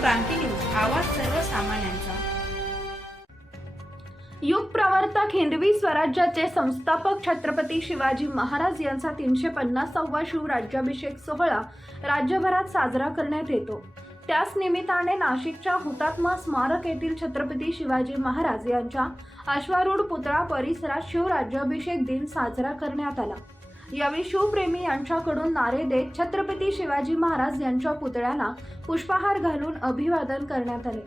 क्रांती news आवाज सर्वसामान्यांचा. युग प्रवर्तक हिंदवी स्वराज्याचे संस्थापक छत्रपती शिवाजी महाराज यांचा तीनशे पन्नासावा शिवराज्याभिषेक सोहळा राज्यभरात साजरा करण्यात येतो. त्याच निमित्ताने नाशिकच्या हुतात्मा स्मारक येथील छत्रपती शिवाजी महाराज यांच्या अश्वारूढ पुतळा परिसरात शिवराज्याभिषेक दिन साजरा करण्यात आला. यावेळी शिवप्रेमी यांच्याकडून नारे देत छत्रपती शिवाजी महाराज यांच्या पुतळ्याला पुष्पहार घालून अभिवादन करण्यात आले.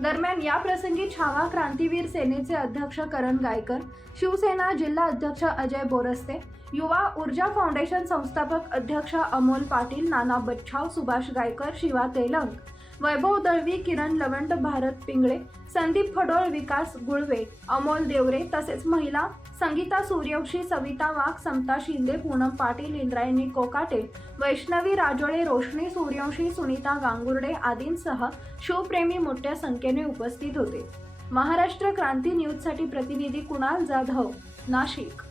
दरम्यान या प्रसंगी छावा क्रांतीवीर सेनेचे अध्यक्ष करण गायकर शिवसेना जिल्हा अध्यक्ष अजय बोरस्ते युवा ऊर्जा फाउंडेशन संस्थापक अध्यक्ष अमोल पाटील नाना बच्छाव सुभाष गायकर शिवा तेलंग वैभव दळवी किरण लवंड भारत पिंगळे संदीप खडोळ विकास गुळवे अमोल देवरे तसेच महिला संगीता सूर्यवंशी सविता वाघ समता शिंदे पूनम पाटील इंद्रायणी कोकाटे वैष्णवी राजोळे रोशनी सूर्यवंशी सुनीता गांगुर्डे आदींसह शिवप्रेमी मोठ्या संख्येने उपस्थित होते. महाराष्ट्र क्रांती न्यूजसाठी प्रतिनिधी कुणाल जाधव नाशिक.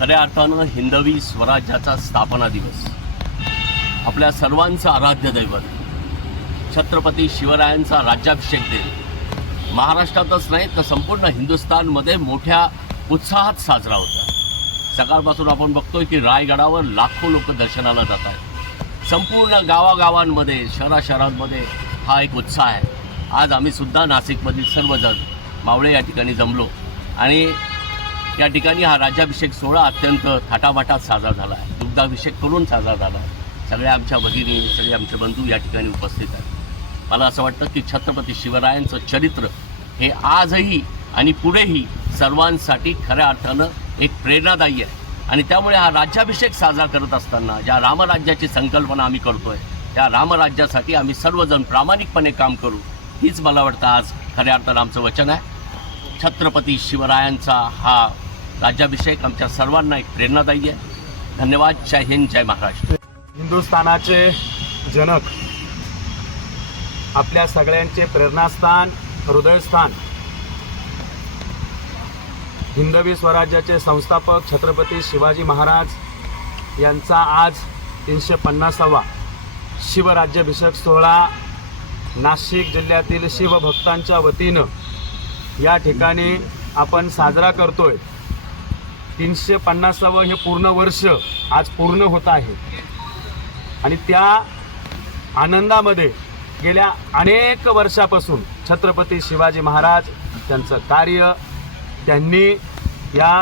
खऱ्या अर्थानं हिंदवी स्वराज्याचा स्थापना दिवस. आपल्या सर्वांचं आराध्य दैवत. छत्रपती शिवरायांचा राज्याभिषेक दिन. महाराष्ट्रातच नाही तर संपूर्ण हिंदुस्थानमध्ये मोठ्या उत्साहात साजरा होता. सकाळपासून आपण बघतोय की रायगडावर लाखो लोक दर्शनाला जात आहेत. संपूर्ण गावागावांमध्ये शहराशहरांमध्ये हा एक उत्साह आहे. आज आम्ही सुद्धा नाशिकमधील सर्वजण मावळे या ठिकाणी जमलो. आणि या ठिकाणी हा राज्याभिषेक सोहळा अत्यंत थाटामाटात साजरा झाला आहे. दुग्धाभिषेक करून साजरा झाला आहे. सगळ्या आमच्या भगिनी सगळे आमचे बंधू या ठिकाणी उपस्थित आहेत. मला असं वाटतं की छत्रपती शिवरायांचं चरित्र हे आजही आणि पुढेही सर्वांसाठी खऱ्या अर्थानं एक प्रेरणादायी आहे. आणि त्यामुळे हा राज्याभिषेक साजरा करत असताना ज्या रामराज्याची संकल्पना आम्ही करतोय त्या रामराज्यासाठी आम्ही सर्वजण प्रामाणिकपणे काम करू हीच मला वाटतं आज खऱ्या अर्थानं आमचं वचन आहे. छत्रपती शिवरायांचा हा राज्याभिषेक आमच्या सर्वांना एक प्रेरणादायी आहे. धन्यवाद. जय हिंद जय महाराष्ट्र. हिंदुस्थानाचे जनक आपल्या सगळ्यांचे प्रेरणास्थान हृदयस्थान. हिंदवी स्वराज्याचे संस्थापक छत्रपती शिवाजी महाराज यांचा आज तीनशे पन्नासावा शिवराज्याभिषेक सोहळा नाशिक जिल्ह्यातील शिवभक्तांच्या वतीनं या ठिकाणी आपण साजरा करतोय. तीनशे पन्नासावं हे पूर्ण वर्ष आज पूर्ण होत आहे. आणि त्या आनंदामध्ये गेल्या अनेक वर्षापासून छत्रपती शिवाजी महाराज त्यांचं कार्य त्यांनी या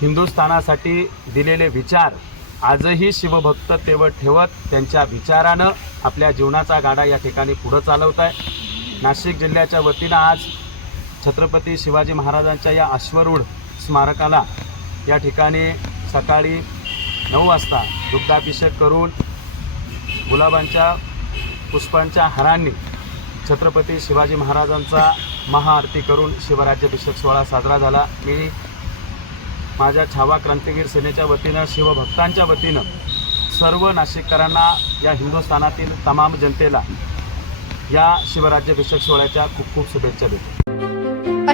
हिंदुस्थानासाठी दिलेले विचार आजही शिवभक्त तेवत ठेवत त्यांच्या विचारानं आपल्या जीवनाचा गाडा या ठिकाणी पुढं चालवत आहे नाशिक जिल्ह्याच्या वतीनं आज छत्रपती शिवाजी महाराजांच्या या अश्वरूढ स्मारकाला या ठिकाणी सकाळी नऊ वाजता दुग्धाभिषेक करून गुलाबांच्या पुष्पांच्या हारांनी छत्रपती शिवाजी महाराजांचा महाआरती करून शिवराज्याभिषेक सोहळा साजरा झाला. मी माझ्या छावा क्रांतिवीर सेनेच्या वतीनं शिवभक्तांच्या वतीनं सर्व नाशिककरांना या हिंदुस्थानातील तमाम जनतेला या शिवराज्याभिषेक सोहळ्याच्या खूप खूप शुभेच्छा देतो.